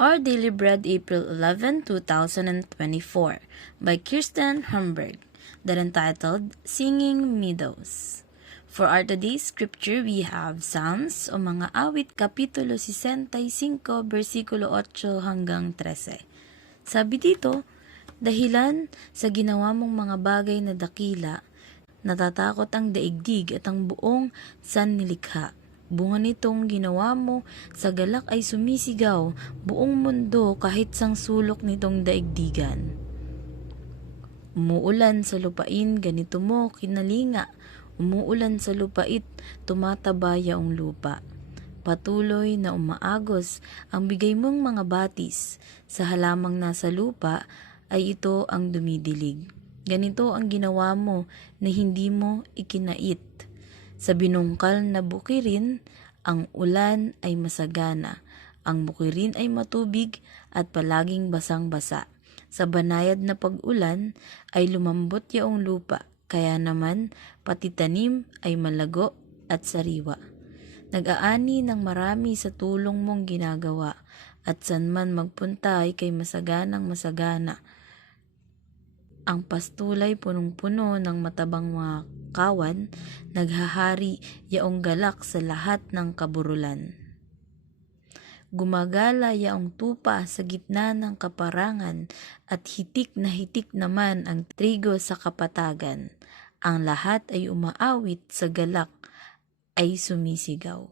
Our Daily Bread, April 11, 2024, by Kirsten Humberg, that entitled Singing Meadows. For our today's scripture, we have Psalms o mga awit, Kapitulo 65, versikulo 8 hanggang 13. Sabi dito, dahilan sa ginawa mong mga bagay na dakila, natatakot ang daigdig at ang buong sannilikha. Bunga nitong ginawa mo, sa galak ay sumisigaw, buong mundo kahit sang sulok nitong daigdigan. Umuulan sa lupain, ganito mo kinalinga. Umuulan sa lupait, tumataba yaong lupa. Patuloy na umaagos ang bigay mong mga batis. Sa halamang nasa lupa ay ito ang dumidilig. Ganito ang ginawa mo na hindi mo ikinait. Sa binungkal na bukirin, ang ulan ay masagana. Ang bukirin ay matubig at palaging basang-basa. Sa banayad na pag-ulan ay lumambot yaong lupa, kaya naman pati tanim ay malago at sariwa. Nag-aani ng marami sa tulong mong ginagawa, at san man magpunta ay kay masaganang masagana. Ang pastulay punong-puno ng matabang mga kawan, naghahari yaong galak sa lahat ng kaburulan. Gumagala yaong tupa sa gitna ng kaparangan, at hitik naman ang trigo sa kapatagan. Ang lahat ay umaawit, sa galak ay sumisigaw.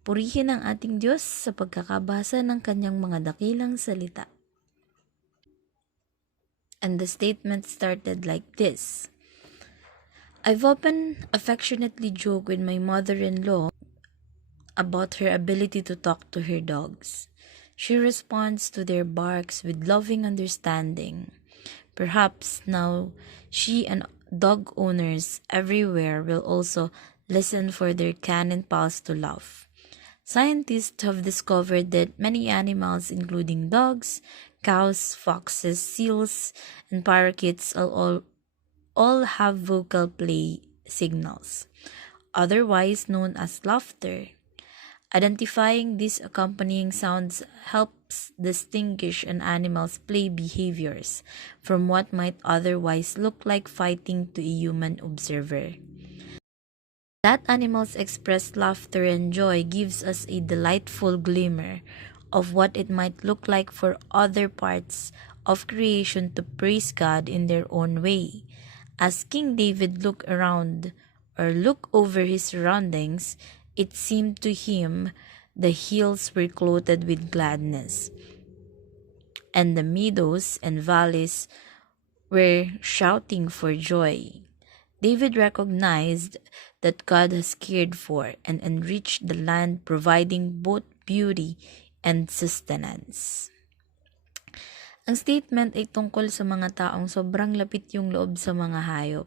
Purihin ang ating Diyos sa pagkakabasa ng kanyang mga dakilang salita. And the statement started like this. I've often affectionately joked with my mother-in-law about her ability to talk to her dogs. She responds to their barks with loving understanding. Perhaps now she and dog owners everywhere will also listen for their canine pals to laugh. Scientists have discovered that many animals, including dogs, cows, foxes, seals, and parakeets all have vocal play signals, otherwise known as laughter. Identifying these accompanying sounds helps distinguish an animal's play behaviors from what might otherwise look like fighting to a human observer. That animals express laughter and joy gives us a delightful glimmer of what it might look like for other parts of creation to praise God in their own way. As King David looked over his surroundings, it seemed to him the hills were clothed with gladness, and the meadows and valleys were shouting for joy. David recognized that God has cared for and enriched the land, providing both beauty and sustenance. Ang statement ay tungkol sa mga taong sobrang lapit yung loob sa mga hayop.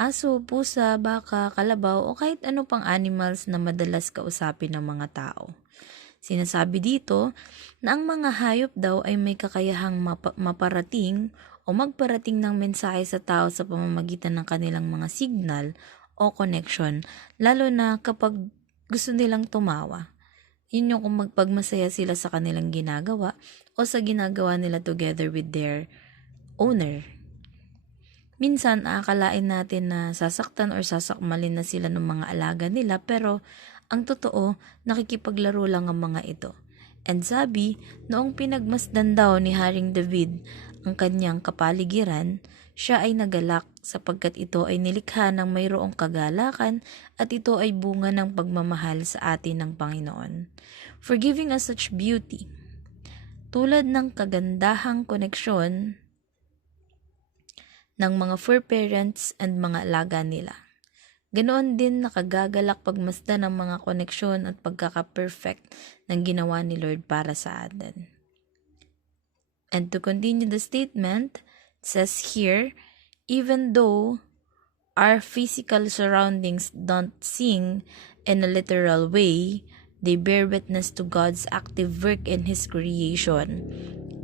Aso, pusa, baka, kalabaw o kahit ano pang animals na madalas kausapin ng mga tao. Sinasabi dito na ang mga hayop daw ay may kakayahang maparating o magparating ng mensahe sa tao sa pamamagitan ng kanilang mga signal o connection, lalo na kapag gusto nilang tumawa. Yun yung kung magpagmasaya sila sa kanilang ginagawa o sa ginagawa nila together with their owner. Minsan, aakalain natin na sasaktan or sasakmalin na sila ng mga alaga nila, pero ang totoo, nakikipaglaro lang ang mga ito. And sabi, noong pinagmasdan daw ni Haring David ang kanyang kapaligiran, siya ay nagalak sapagkat ito ay nilikha ng mayroong kagalakan at ito ay bunga ng pagmamahal sa atin ng Panginoon. For giving us such beauty, tulad ng kagandahang koneksyon ng mga fur parents and mga alaga nila. Ganoon din nakagagalak pagmasdan ng mga koneksyon at pagkaka-perfect ng ginawa ni Lord para sa atin. And to continue the statement, it says here, even though our physical surroundings don't sing in a literal way, they bear witness to God's active work in His creation,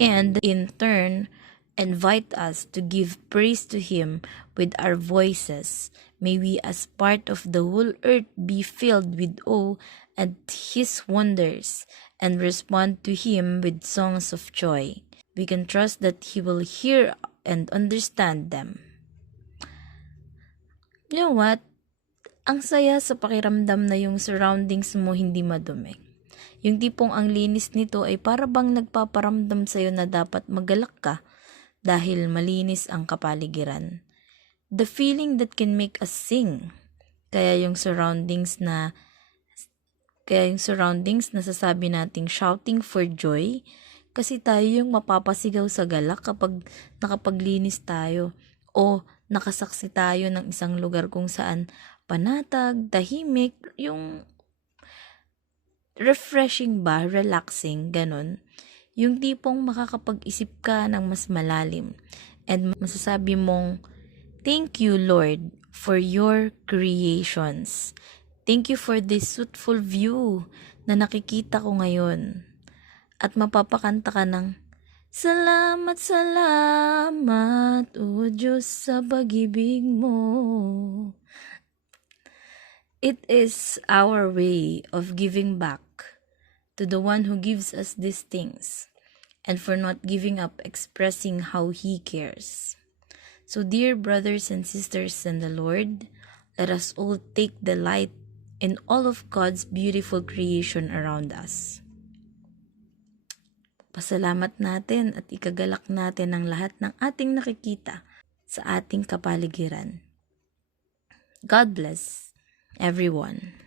and in turn, invite us to give praise to Him with our voices, May we as part of the whole earth be filled with awe at His wonders and respond to Him with songs of joy. We can trust that He will hear and understand them. You know what? Ang saya sa pakiramdam na yung surroundings mo hindi madumi. Yung tipong ang linis nito ay para bang nagpaparamdam sa'yo na dapat magalak ka dahil malinis ang kapaligiran. The feeling that can make us sing. Kaya yung surroundings na sasabi nating shouting for joy kasi tayo yung mapapasigaw sa galak kapag nakapaglinis tayo o nakasaksi tayo ng isang lugar kung saan panatag, tahimik, yung refreshing ba, relaxing, ganun. Yung tipong makakapag-isip ka ng mas malalim and masasabi mong, thank you Lord for your creations. Thank you for this sweetful view na nakikita ko ngayon. At mapapakanta ka ng, salamat, salamat, O Diyos sa pag-ibig mo. It is our way of giving back to the one who gives us these things and for not giving up expressing how He cares. So dear brothers and sisters in the Lord, let us all take delight in all of God's beautiful creation around us. Pasalamat natin at ikagalak natin ang lahat ng ating nakikita sa ating kapaligiran. God bless everyone.